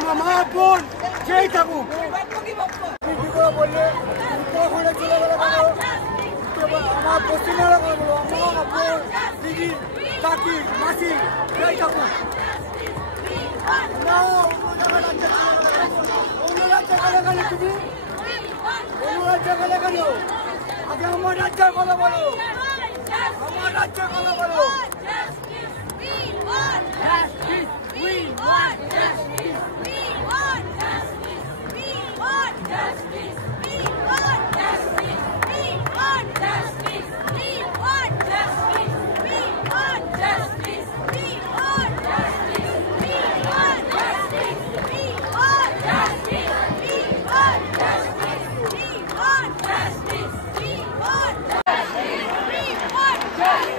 আমার মা বোন যেই থাকুক বললে ওখানে চলে গেলে আমার পশ্চিমবঙ্গে বলো মা বোন দিদি কাকি মাসি যেই থাকুক অন্য রাজ্যে গেলে কেন তুমি অন্য রাজ্যে গেলে কেন আগে আমার রাজ্যের কথা বলো আমার রাজ্যের কথা বলো We want justice! We want justice! We want justice! We want justice! We want justice! We want justice! We want justice! We want justice! We want justice! We want justice! We want justice! We want justice! We want justice! We want justice!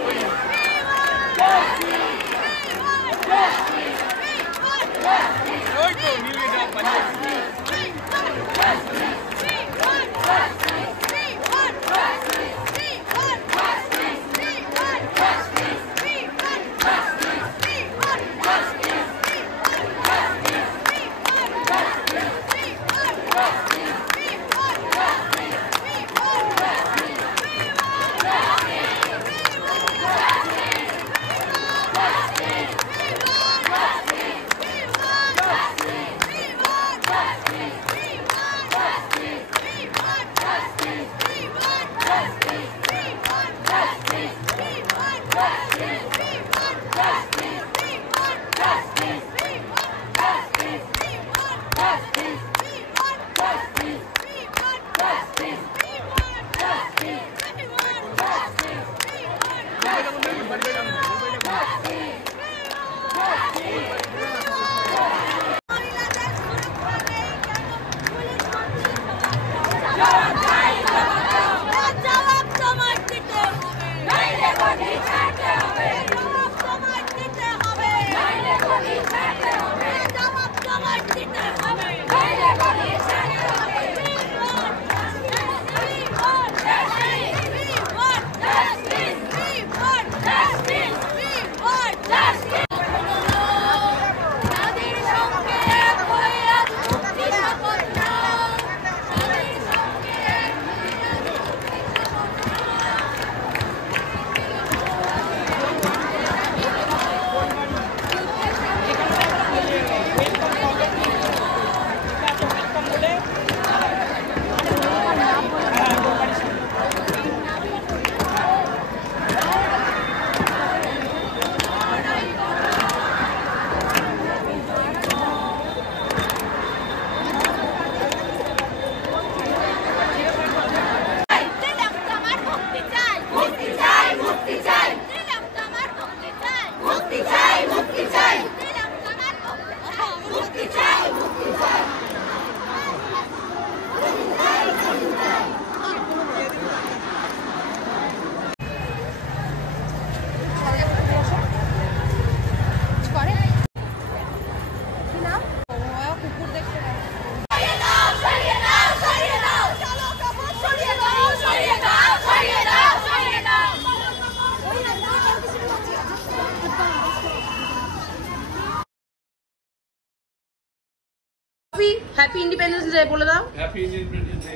Happy independence day বলে দাও। Happy independence day.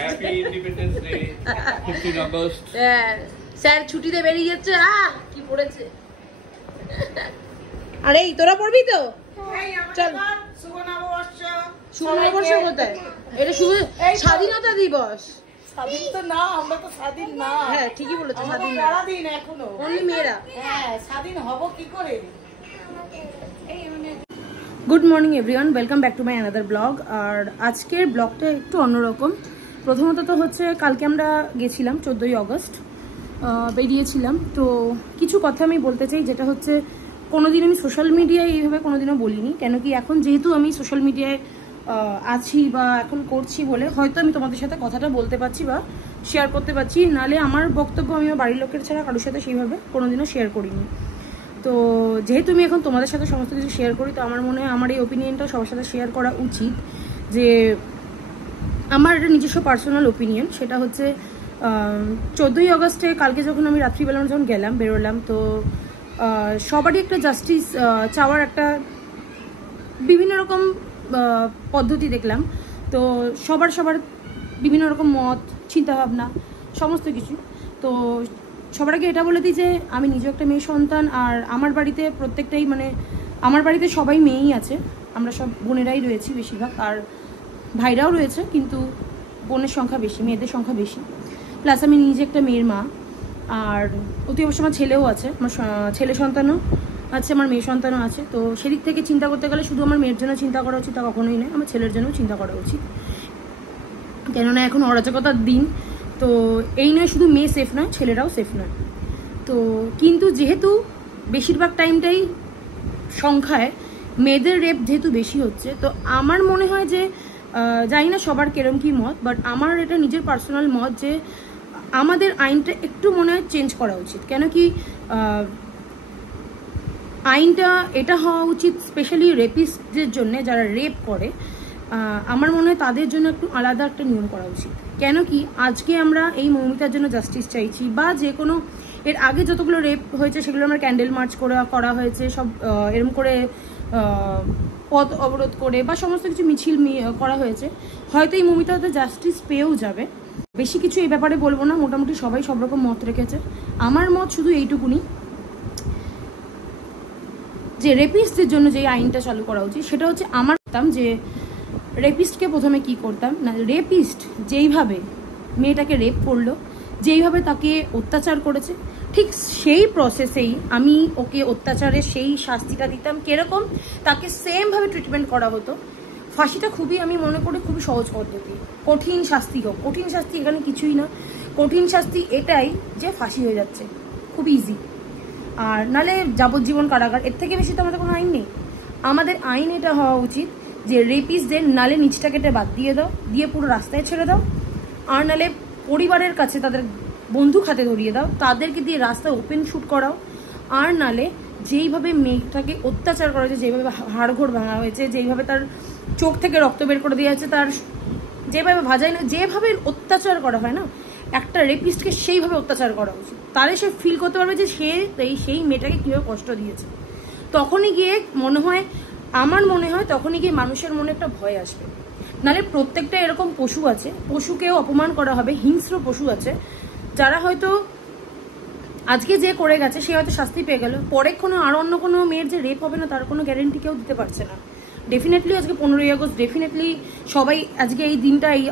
Happy independence day 15 August. Sir ছুটিতে বেরিয়ে যাচ্ছে। কি পড়েছে? আরে এই তোরা পড়বি তো? চল। শুভ নববর্ষ। শুভ নববর্ষ কোথায়? এটা শুভ স্বাধীনতা দিবস। স্বাধীন তো না, আমরা তো স্বাধীন না। হ্যাঁ ঠিকই বলেছো, স্বাধীন না। সারাদিন এখনো অনলি মেয়েরা। হ্যাঁ স্বাধীন হব কি করে? Good morning everyone, welcome back to my another blog. আর আজকের ব্লগটা একটু অন্যরকম। প্রথমত তো হচ্ছে কালকে আমরা গেছিলাম 14ই আগস্ট, বেরিয়েছিলাম। তো কিছু কথা আমি বলতে চাই, যেটা হচ্ছে কোনোদিন আমি সোশ্যাল মিডিয়ায় এইভাবে কোনোদিনও বলিনি। কেন কি এখন যেহেতু আমি সোশ্যাল মিডিয়ায় আছি বা এখন করছি বলে হয়তো আমি তোমাদের সাথে কথাটা বলতে পারছি বা শেয়ার করতে পারছি, নাহলে আমার বক্তব্য আমি আমার বাড়ির লোকের ছাড়া কারোর সাথে সেইভাবে কোনোদিনও শেয়ার করিনি। তো যেহেতু আমি এখন তোমাদের সাথে সমস্ত কিছু শেয়ার করি, তো আমার মনে হয় আমার এই ওপিনিয়নটাও সবার সাথে শেয়ার করা উচিত। যে আমার একটা নিজস্ব পার্সোনাল ওপিনিয়ন, সেটা হচ্ছে 14ই আগস্টে কালকে যখন আমি রাত্রিবেলা যখন বেরোলাম, তো সবারই একটা জাস্টিস চাওয়ার একটা বিভিন্ন রকম পদ্ধতি দেখলাম। তো সবার বিভিন্ন রকম মত, চিন্তাভাবনা, সমস্ত কিছু। তো সবার আগে এটা বলে দিই যে আমি নিজে একটা মেয়ে সন্তান, আর আমার বাড়িতে প্রত্যেকটাই মানে আমার বাড়িতে সবাই মেয়েই আছে, আমরা সব বোনেরাই রয়েছি বেশিরভাগ, আর ভাইরাও রয়েছে, কিন্তু বোনের সংখ্যা বেশি, মেয়েদের সংখ্যা বেশি। প্লাস আমি নিজে একটা মেয়ের মা, আর অতি অবশ্য আমার ছেলেও আছে, আমার ছেলে সন্তানও আছে, আমার মেয়ে সন্তানও আছে। তো সেদিক থেকে চিন্তা করতে গেলে শুধু আমার মেয়ের জন্য চিন্তা করা উচিত তা কখনোই নয়, আমার ছেলের জন্যও চিন্তা করা উচিত, কেননা এখন অরাজকতার দিন। তো এই নয় শুধু মেয়ে সেফ নয়, ছেলেরাও সেফ নয়। তো কিন্তু যেহেতু বেশিরভাগ টাইমটাই সংখ্যায় মেয়েদের রেপ যেহেতু বেশি হচ্ছে, তো আমার মনে হয় যে জানি না সবার কেরম কি মত, বাট আমার এটা নিজের পার্সোনাল মত যে আমাদের আইনটা একটু মনে হয় চেঞ্জ করা উচিত। কেন কি আইনটা এটা হওয়া উচিত স্পেশালি রেপিস্টদের জন্য, যারা রেপ করে, আমার মনে হয় তাদের জন্য একটু আলাদা একটা নিয়ম করা উচিত। কেন কি আজকে আমরা এই মৌমিতার জন্য জাস্টিস চাইছি, বা যে কোনো এর আগে যতগুলো রেপ হয়েছে সেগুলো আমরা ক্যান্ডেল মার্চ করা হয়েছে, সব এরম করে পথ অবরোধ করে বা সমস্ত কিছু মিছিল করা হয়েছে, হয়তো এই মৌমিতা হয়তো জাস্টিস পেয়েও যাবে। বেশি কিছু এই ব্যাপারে বলবো না, মোটামুটি সবাই সব রকম মত রেখেছে। আমার মত শুধু এইটুকুনি যে রেপিস্টদের জন্য যে আইনটা চালু করা উচিত সেটা হচ্ছে, আমার ভাবতাম যে রেপিস্টকে প্রথমে কি করতাম না, রেপিস্ট যেইভাবে মেয়েটাকে রেপ করলো, যেইভাবে তাকে অত্যাচার করেছে, ঠিক সেই প্রসেসেই আমি ওকে অত্যাচারের সেই শাস্তিটা দিতাম। কিরকম? তাকে সেমভাবে ট্রিটমেন্ট করা হতো। ফাঁসিটা খুবই, আমি মনে করি খুবই সহজ পদ্ধতি। কঠিন শাস্তি হোক, কঠিন শাস্তি এখানে কিছুই না, কঠিন শাস্তি এটাই যে ফাঁসি হয়ে যাচ্ছে, খুব ইজি। আর নালে যাবজ্জীবন কারাগার, এর থেকে বেশি তো আমাদের কোনো আইন নেই। আমাদের আইন এটা হওয়া উচিত যে রেপিস্টদের নালে নিচটা কেটে বাদ দিয়ে দাও, দিয়ে পুরো রাস্তায় ছেড়ে দাও, আর নালে পরিবারের কাছে তাদের বন্দুক হাতে ধরিয়ে দাও, তাদেরকে দিয়ে রাস্তায় ওপেন শুট করাও। আর নালে যেইভাবে মেয়েটাকে অত্যাচার করা হয়েছে, যেইভাবে হাড়ঘোড় ভাঙা হয়েছে, যেইভাবে তার চোখ থেকে রক্ত বের করে দেওয়া হয়েছে, তার যেভাবে ভাজায় না, যেভাবে অত্যাচার করা হয় না একটা রেপিস্টকে, সেইভাবে অত্যাচার করা উচিত। তাহলে সে ফিল করতে পারবে যে সে সেই মেয়েটাকে কীভাবে কষ্ট দিয়েছে। তখনই গিয়ে আমার মনে হয় তখনই গিয়ে মানুষের মনে একটা ভয় আসবে। নাহলে প্রত্যেকটা এরকম পশু আছে, পশুকেও অপমান করা হবে, হিংস্র পশু আছে যারা হয়তো আজকে যে করে গেছে সে হয়তো শাস্তি পেয়ে গেল, পরে আর অন্য কোনো মেয়ের যে রেপ হবে না তার কোনো গ্যারেন্টি কেউ দিতে পারছে না। ডেফিনেটলি আজকে 15ই আগস্ট, ডেফিনেটলি সবাই আজকে এই দিনটা, এই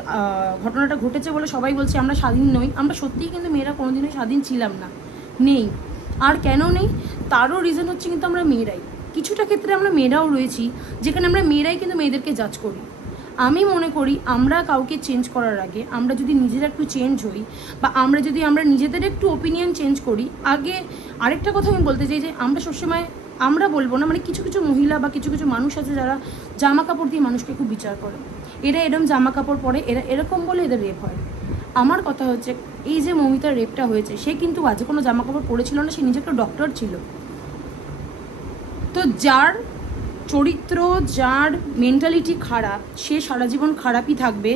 ঘটনাটা ঘটেছে বলে সবাই বলছে আমরা স্বাধীন নই। আমরা সত্যিই কিন্তু মেয়েরা কোনোদিনই স্বাধীন ছিলাম না, নেই। আর কেন নেই তারও রিজন হচ্ছে কিন্তু আমরা মেয়েরাই, কিছুটা ক্ষেত্রে আমরা মেয়েরাও রয়েছি যেখানে আমরা মেয়েরাই কিন্তু মেয়েদেরকে জাজ করি। আমি মনে করি আমরা কাউকে চেঞ্জ করার আগে আমরা যদি নিজেরা একটু চেঞ্জ হই, বা আমরা নিজেদের একটু ওপিনিয়ন চেঞ্জ করি আগে। আরেকটা কথা আমি বলতে চাই যে আমরা সবসময় আমরা বলবো না, মানে কিছু কিছু মহিলা বা কিছু কিছু মানুষ আছে যারা জামা কাপড় দিয়ে মানুষকে খুব বিচার করে, এরা এরকম জামা কাপড় পরে, এরা এরকম বলে এদের রেপ হয়। আমার কথা হচ্ছে এই যে মৌমিতার রেপটা হয়েছে, সে কিন্তু আজকে কোনো জামা কাপড় পরেছিল না, সে নিজে একটা ডক্টর ছিল। তো যার চরিত্র, যার মেন্টালিটি খারাপ, সে সারা জীবন খারাপই থাকবে।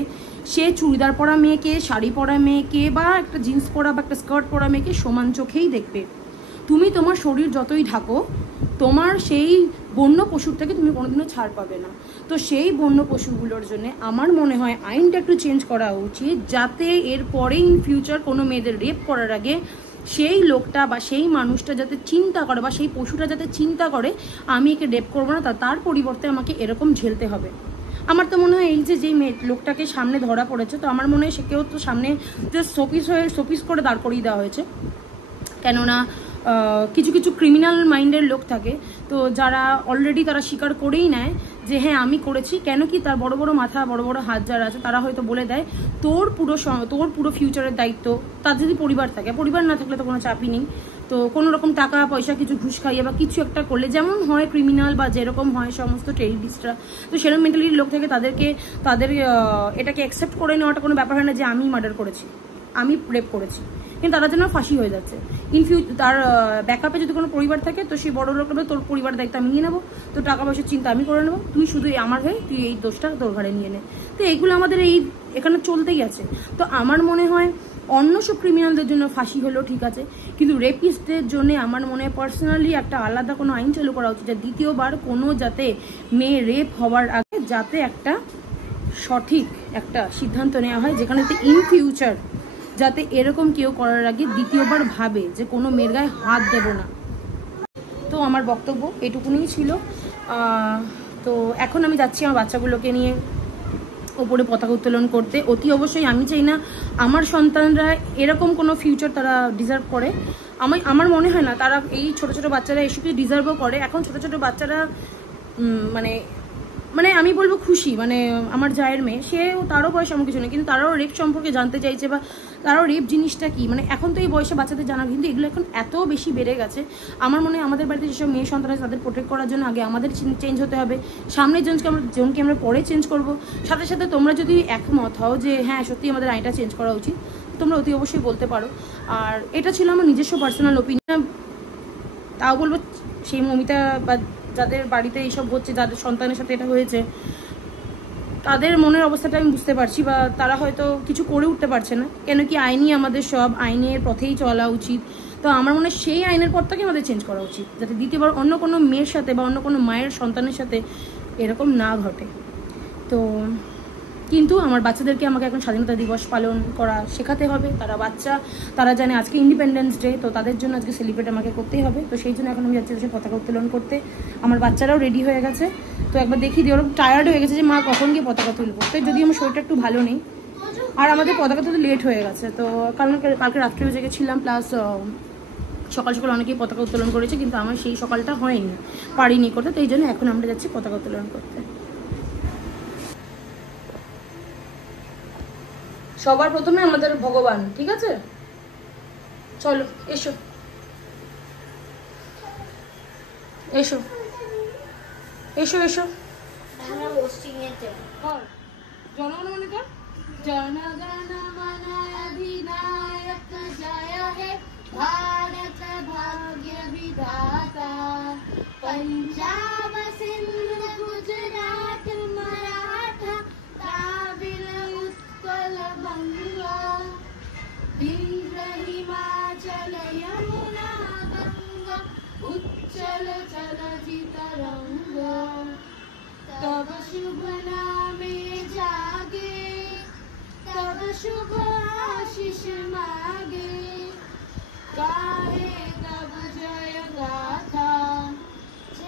সে চুড়িদার পরা মেয়েকে, শাড়ি পরা মেয়েকে, বা একটা জিন্স পরা বা একটা স্কার্ট পরা মেয়েকে সমান চোখেই দেখবে। তুমি তোমার শরীর যতই ঢাকো, তোমার সেই বন্য পশুর থেকে তুমি কোনোদিনও ছাড় পাবে না। তো সেই বন্য পশুগুলোর জন্য আমার মনে হয় আইনটা একটু চেঞ্জ করা উচিত, যাতে এরপরে ইন ফিউচার কোনো মেয়েদের রেপ করার আগে সেই লোকটা বা সেই মানুষটা যাতে চিন্তা করে, বা সেই পশুটা যাতে চিন্তা করে আমি একে রেপ করবো না, তার পরিবর্তে আমাকে এরকম ঝেলতে হবে। আমার তো মনে হয় এই যে যেই লোকটাকে সামনে ধরা পড়েছে, তো আমার মনে হয় সেকেও তো সামনে যে শোপিস করে দাঁড় করিয়ে দেওয়া হয়েছে। কেননা কিছু কিছু ক্রিমিনাল মাইন্ডের লোক থাকে, তো যারা অলরেডি তারা স্বীকার করেই নেয় যে হ্যাঁ আমি করেছি। কেন কি তার বড় বড় মাথা, বড় বড় হাত যারা আছে তারা হয়তো বলে দেয় তোর পুরো ফিউচারের দায়িত্ব। তার যদি পরিবার থাকে, পরিবার না থাকলে তো কোনো চাপই নেই। তো কোনো রকম টাকা পয়সা কিছু ঘুষ খাইয়ে বা কিছু একটা করলে, যেমন হয় ক্রিমিনাল বা যেরকম হয় সমস্ত টেররিস্টরা, তো সেরকম মেন্টালিটির লোক থাকে, তাদের এটাকে অ্যাকসেপ্ট করে নেওয়াটা কোনো ব্যাপার হয় না যে আমি মার্ডার করেছি, আমি রেপ করেছি, কিন্তু তারা যেন ফাঁসি হয়ে যাচ্ছে। তার ব্যাকআপে যদি কোনো পরিবার থাকে, তো সেই বড় লোক তোর পরিবারের দায়িত্ব আমি নিয়ে নেবো, তো টাকা পয়সার চিন্তা আমি করে নেবো, তুই শুধু আমার হয়ে তুই এই দোষটা তোর ঘাড়ে নিয়ে নে। তো এইগুলো আমাদের এখানে চলতেই আছে। তো আমার মনে হয় অন্য সব ক্রিমিনালদের জন্য ফাঁসি হলেও ঠিক আছে, কিন্তু রেপিস্টদের জন্য আমার মনে হয় পার্সোনালি একটা আলাদা কোনো আইন চালু করা উচিত, যে দ্বিতীয়বার কোনো যাতে মেয়ে রেপ হওয়ার আগে যাতে একটা সঠিক একটা সিদ্ধান্ত নেওয়া হয়, যেখানে ইন ফিউচার যাতে এরকম কেউ করার আগে দ্বিতীয়বার ভাবে যে কোনো মেয়ের গায়ে হাত দেব না। তো আমার বক্তব্য এটুকুনিই ছিল। তো এখন আমি যাচ্ছি আমার বাচ্চাগুলোকে নিয়ে ওপরে পতাকা উত্তোলন করতে। অতি অবশ্যই আমি চাই না আমার সন্তানরা এরকম কোনো ফিউচার তারা ডিজার্ভ করে। আমার মনে হয় না তারা, এই ছোট ছোট বাচ্চারা এসবই ডিজার্ভও করে। এখন ছোট ছোট বাচ্চারা মানে মানে আমি বলবো খুশি, মানে আমার জায়ের মেয়ে, সেও তারও বয়স এমন কিছু নেই, কিন্তু তারাও রেপ সম্পর্কে জানতে চাইছে, বা তারাও রেপ জিনিসটা কি, মানে এখন তো এই বয়সে বাচ্চাদের জানা, কিন্তু এগুলো এখন এত বেশি বেড়ে গেছে। আমার মনে হয় আমাদের বাড়িতে যেসব মেয়ে সন্তান আছে তাদের প্রোটেক্ট করার জন্য আগে আমাদের চেঞ্জ হতে হবে, সামনের জনকে আমরা পরে চেঞ্জ করব। সাথে সাথে তোমরা যদি একমত হও যে হ্যাঁ সত্যি আমাদের আইনটা চেঞ্জ করা উচিত, তোমরা অতি অবশ্যই বলতে পারো। আর এটা ছিল আমার নিজস্ব পার্সোনাল ওপিনিয়ন। তাও বলবো সেই মমিতা বা যাদের বাড়িতে এইসব হচ্ছে, যাদের সন্তানের সাথে এটা হয়েছে, তাদের মনের অবস্থাটা আমি বুঝতে পারছি, বা তারা হয়তো কিছু করে উঠতে পারছে না, কেন কি আইনই আমাদের সব, আইনের পথেই চলা উচিত। তো আমার মনে হয় সেই আইনের পথটাকে আমাদের চেঞ্জ করা উচিত, যাতে দ্বিতীয়বার অন্য কোনো মেয়ের সাথে বা অন্য কোনো মায়ের সন্তানের সাথে এরকম না ঘটে। তো কিন্তু আমার বাচ্চাদেরকে আমাকে এখন স্বাধীনতা দিবস পালন করা শেখাতে হবে। তারা বাচ্চা, তারা জানে আজকে ইন্ডিপেন্ডেন্স ডে, তো তাদের জন্য আজকে সেলিব্রেট আমাকে করতেই হবে। তো সেই জন্য এখন আমি যাচ্ছি দেশের পতাকা উত্তোলন করতে। আমার বাচ্চারাও রেডি হয়ে গেছে, তো একবার দেখি দিয়ে, ওরকম টায়ার্ড হয়ে গেছে যে মা কখন গিয়ে পতাকা তুলবো। তো যদি আমার শরীরটা একটু ভালো নেই, আর আমাদের পতাকা তুলতে লেট হয়ে গেছে, তো কালকে রাত্রেও জেগেছিলাম, প্লাস সকাল সকাল অনেকেই পতাকা উত্তোলন করেছে, কিন্তু আমার সেই সকালটা হয়নি, পারিনি করতে। তো এই জন্য এখন আমরা যাচ্ছি পতাকা উত্তোলন করতে। সবার প্রথমে আমাদের ভগবান, ঠিক আছে? চলো এসো এসো এসো এসো। জনগণ মানে জনগণ মন অধিনায়ক জয় হে ভারত ভাগ্য বিধাতা, पंजाब सिंध गुजरात मराठा द्राविड़ उत्कल बंगा, विंध्य हिमाचल यमुना गंगा, उच्चल चलति तरंगा, तब शुभ नामे जागे, तब शुभ आशीष मागे, गाए तब जय गाथा,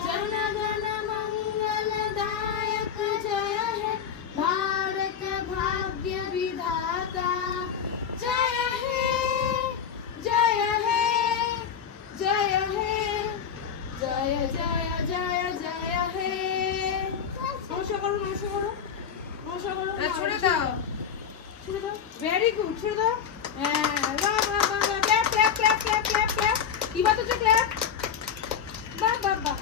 जनगण मंगलदायक जय हे भारत भाग्य विधाता, जय हे जय हे जय हे जय जय जय जय हे। নমস্কার করো, নমস্কার করো, নমস্কার করো, ছুড়ে দাও, ছুড়ে দাও, ভেরি গুড, ছুড়ে দাও। হ্যাঁ, বাহ বাহ বাহ, clap clap clap clap clap clap, কি বাত হচ্ছে, ক্ল্যাপ, বাহ বাহ বাহ,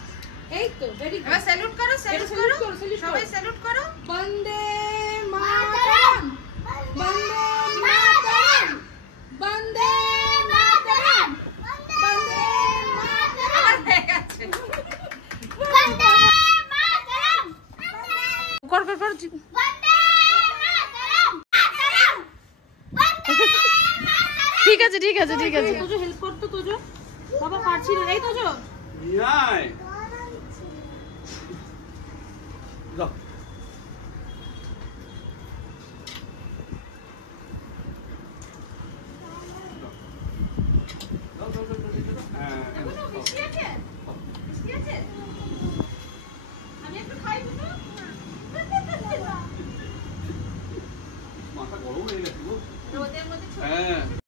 এই তো ভেরি গুড। এবার স্যালুট করো, স্যালুট করো, সবাই স্যালুট করো। বন্দে মাতরম, বন্দে মাতরম, বন্দে মাতরম, বন্দে মাতরম, ঠিক আছে, বন্দে মাতরম, কর কর কর, বন্দে মাতরম, ঠিক আছে ঠিক আছে ঠিক আছে। তোজো হেল্প কর তো, তোজো বাবা পারছি না, এই তোজো নাই যাও। মাথা গরম হয়ে গেছে গো। হ্যাঁ।